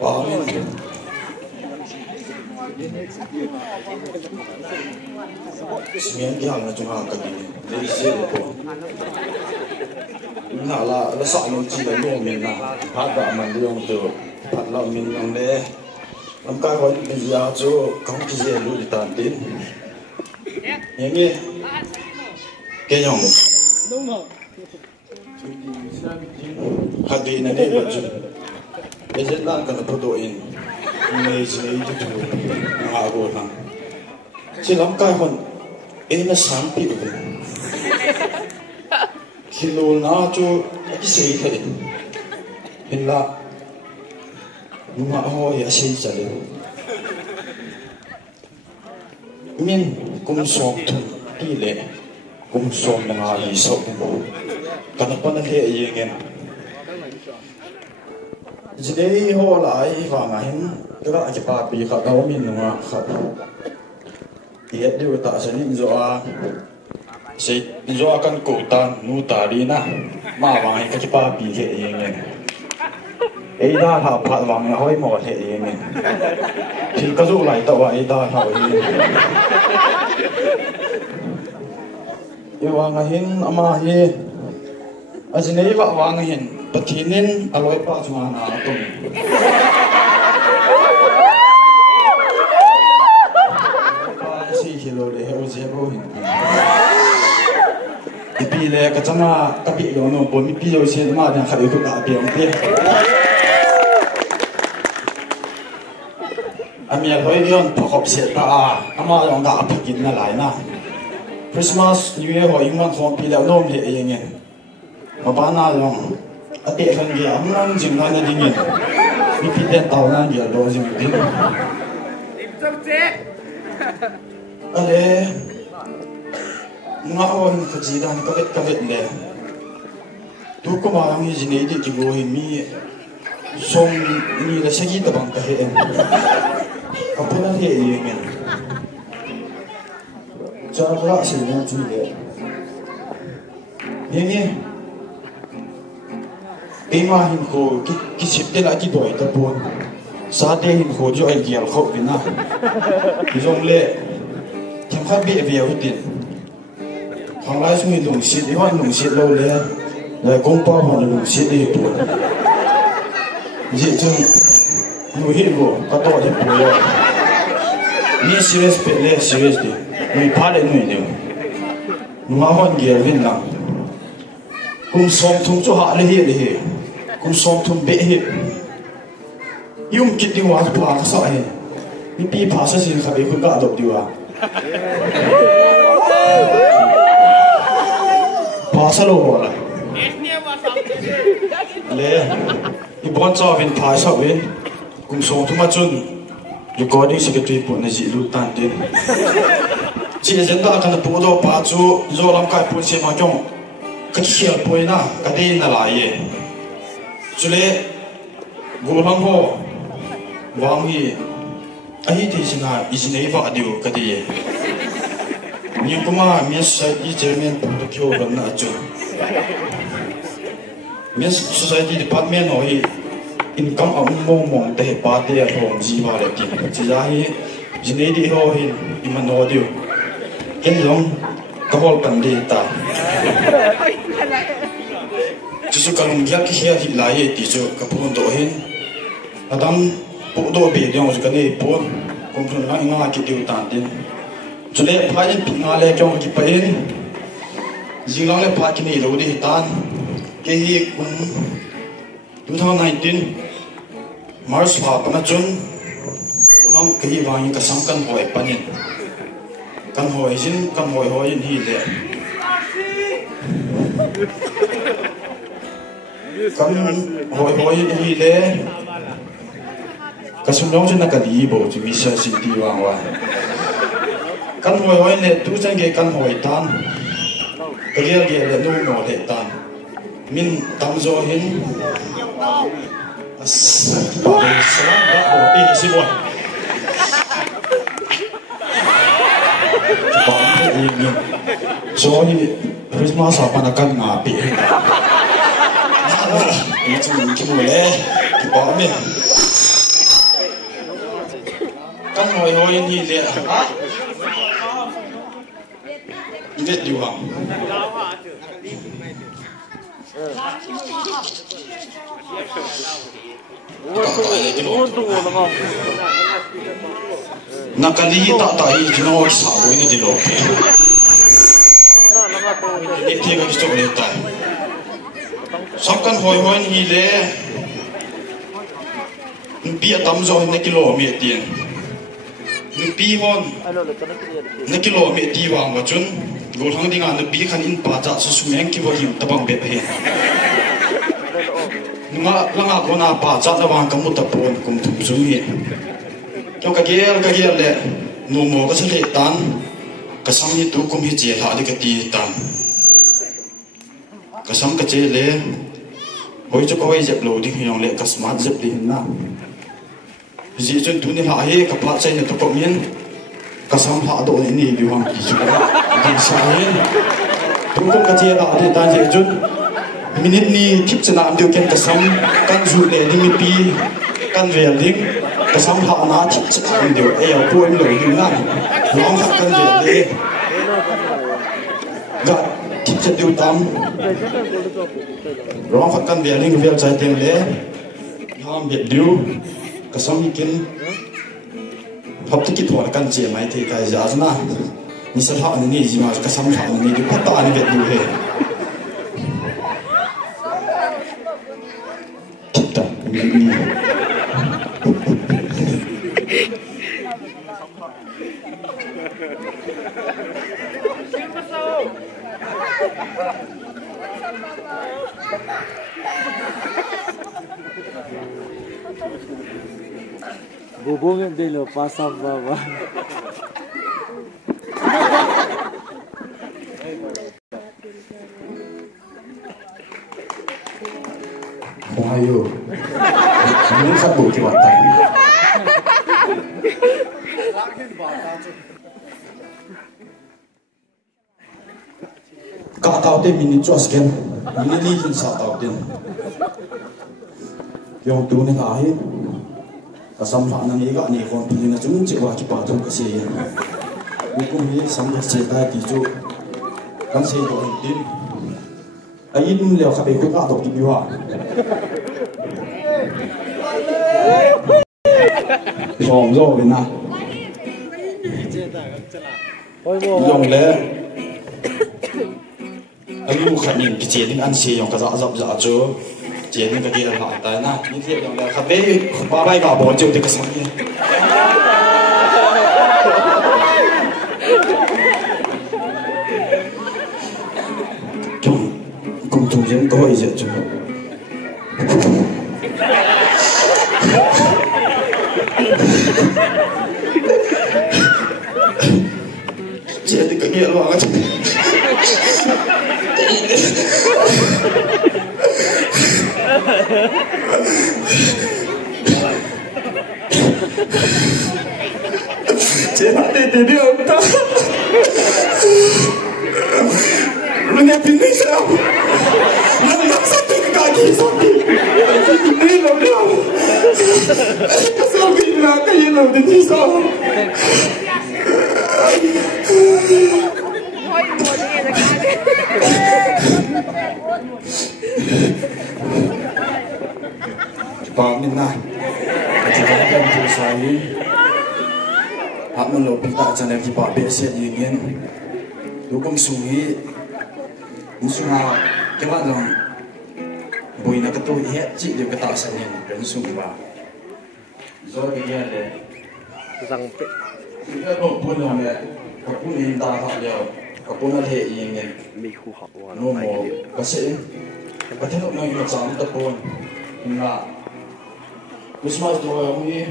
Amen. Sembilan yang na cuma kaki dari sini tu. Nah la sak yang cina ni mina, ada mandiong tu, ada minang deh. Nampak kau dia tu kau kisah lu di tantin. Yang ni, kenyang. Hagi nanti baju. Ejen nak kena fotoin. Ini itu tu ngago nang. Silam kai kon ena sampi tu. Kilo na tu isei thei. Illa nunga ho ya sei chale. Min kum som tu ile kum som na hi so. Kana pana he yengen. Jadi ho lai va ngahin kira aja papi kha kau min nunga kha. Iya dia tak seni zoa. Si zoa kan kutan nu tari na. Ma wang ka papi he yengen. Ida tha phat wang hoi mo he yengen. Thil ka zu lai ta wa ida tha yengen. Iwa ngahin ama hi Ajinei wa wanghin patinin aloi pa chungana atum. Pa si hilo le he oje bo hin. Ipi le ka chama kapi lo no bo mi pi yo se ma dan khari ku da pe ong te. Amia hoi yon phok se ta ama yong da phakin na lai na. Christmas New Year ho ingman khom pi la nom he yengen. Mapana long ate kan dia amlang jing na dingin ipiten taw na dia lo jing din ale nga on ka jidan ka vet le tu ko ma ang jine di ji go hi mi som ni la sagi ta bang ka he en kapuna he yengen cha la se na ju le yengen Ema hin ko ki sip de la ki doi ta pon sa de hin ko jo el gial kho bina zong le tham kha bi ve u tin khang lai sumi lung sit i wan lung sit lo le la kong pa hon lung sit de pon ji chung nu hi go ka to de pu yo ni serious pe le serious de nu pa le nu de nu hon gial vin na kum som thum chu ha le hi kum som thum be hi yum kit ding wa pa sa he mi pi pa sa sin kha be ku ga dok diwa pa sa lo la le i bon cha vin pa sa vin kum som thum ma chun recording secretary pu na ji lu tan tin chi agenda kan pu do pa chu zo lam kai pu se ma jong cái chiếc bôi na cái đây là lại cho nên gồm hàng hồ vàng hi ấy thì xin là ý này vợ điều cái gì nhưng mà miếng sai đi chơi miếng bút kêu vẫn là chú miếng society department nói income ông mong mong để ba để hồng gì vào được tiền chỉ ra hi ý này đi hồ hi mà nói điều cái giống cái hồ cần đi ta Justru kalau melihat kisah di lain di jo kapun dohin, adam bodoh bediang juga ni pun kumpul nak ingat kita utantin. Jadi paling pingal le jong kipain, jilang le pak ni lo di hitan, kehi kun 2019 Mars apa macam, orang kehi wangi kesangkan hoi panin, kan hoi ni le. Kan hoi ni le kasunong siya nakalibo si Misa City wangwa kan hoi le tu sang ge kan hoi tan kaya ge le nu mo le tan min tam zo hin as ba salam ba o si boy ba ni so ni Christmas apa nak kan ngapi itu mungkin boleh kita hoi hoi ni le Ingat juga. Nakali tak tahu jenuh sabu ini di lok. Ini tiga kita boleh tahu. Samkan hoi ni le, biar tamzo ini kilometer. Nupi hon, nak kilometer diwang macun, golong dengan nupi kan in pajak susumeng kiwahim tabang behe. Nggak guna pajak nawang kamu tapon kum tumsumi. Yang kagial le, numo keseletan, kesam itu kum hijau ada ketitan. Kesam kecil le, hoi cakap hoi jep loading yang le kesmat jep lihna. Jadi tu ni lahir kepat saya tu komen kasam hak do ini biwang juga di saya tunggu kecil ada tanya jun minit ni tip senam dia kan kasam kan jule di mipi kan welding kasam hak na tip senam dia poin lo di mana long hak kan welding gak tip senam tam long hak kan welding weld saya tengok ham dia kasam ikin hab tikit wal kan je mai thei kai ja na misal ha ani ji ma kasam ha ani di pata ani bet du he kita Bubungin din lo, pasang baba. Kung ayo, ini sabuk kiwatan. Kau tahu deh mini cuas kan, mini lihin sa tahu deh. Yang tu ni kahit. Kasam hak nang ega ni kon pilih na cuma cik wah kipat tu kasi. Bukan ni sambil cerita tisu kan saya tu hitin. Ayin lewat kape ku tak tahu kibiwa. Hong zo bina. Yang le. Ayu kanin kecilin ansi yang kazak azab zajo. Jadi kita kira hak tanah ini dia yang dah kape babai kau bawa jauh dekat sana. Cùng chung dân tôi dễ chung. Jadi kaya banget. Jangan dia entah. Lu ni pilih saya. Lu nak sakit kaki sakit. Ini lo dia. Sakit nak kaya lo dia sah. Pangin na, ketika kita berusaha, hak melobi tak jangan kita bersih ingin, dukung sungi, musuh kita dong, boleh nak tu hiat cik dia kata asalnya, bersungi bah, zor dia le, Sampai kita pun namanya, kapun indah tak dia, kapun ada ingin, miku hak wala. nomo kasih, betul nak kita cakap tak pun, enggak. Christmas doa yang ni,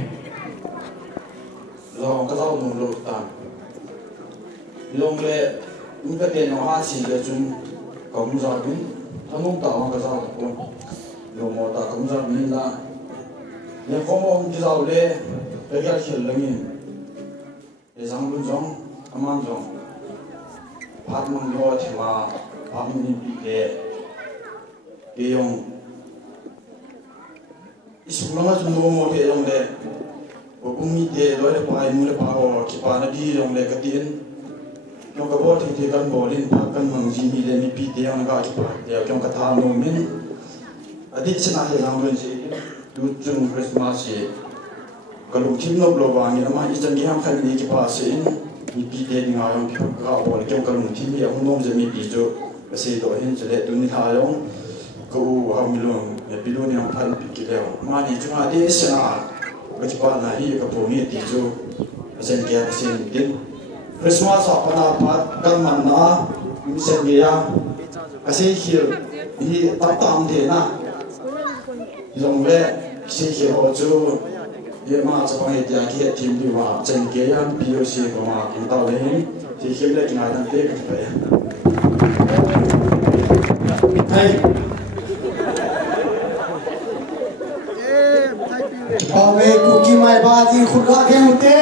long kau tahu mulu tan, long le, kita dia nak hasil dia cun kamu jadi, tanung tahu kau tahu pun, long mau tak kamu jadi ni lah, yang kamu kita tahu le, pergi hasil lagi, esang pun jong, aman jong, pat mengjual cuma, pat mengjual le, yang Ismullah cuma mau dia yang le, bumi de loi le pai mu le pa o ki pa na di yong le ka tin yong ka bo the kan bolin pa kan mang ji mi le mi pi te ang ga ki pa de yong ka tha no min adi china he lang ron ji du chung Christmas ye ka lu thim no lo wa ni ma i chan gi ham khan ni ki pa se mi pi te ni nga yong ki ka bo le yong ka lu thim ye hum nom je mi pi jo ka se do hin chale du ni tha yong ko ha mi lo ya pi lo ni am phan pi ki le ma ni chung adi china bagi pa na hi ka poni ti jo sen ke sen tin Christmas apana pat kan man na mi sen ge ya ka se hil hi ta tam de na yong le se ke ho chu ye ma cha pa he ya ki tim bi wa sen ge ya pi o se ko ma ki ta le hin ti hil le ki na dan te ka pa ya hai Bawe kuki mai baji khurga ke hote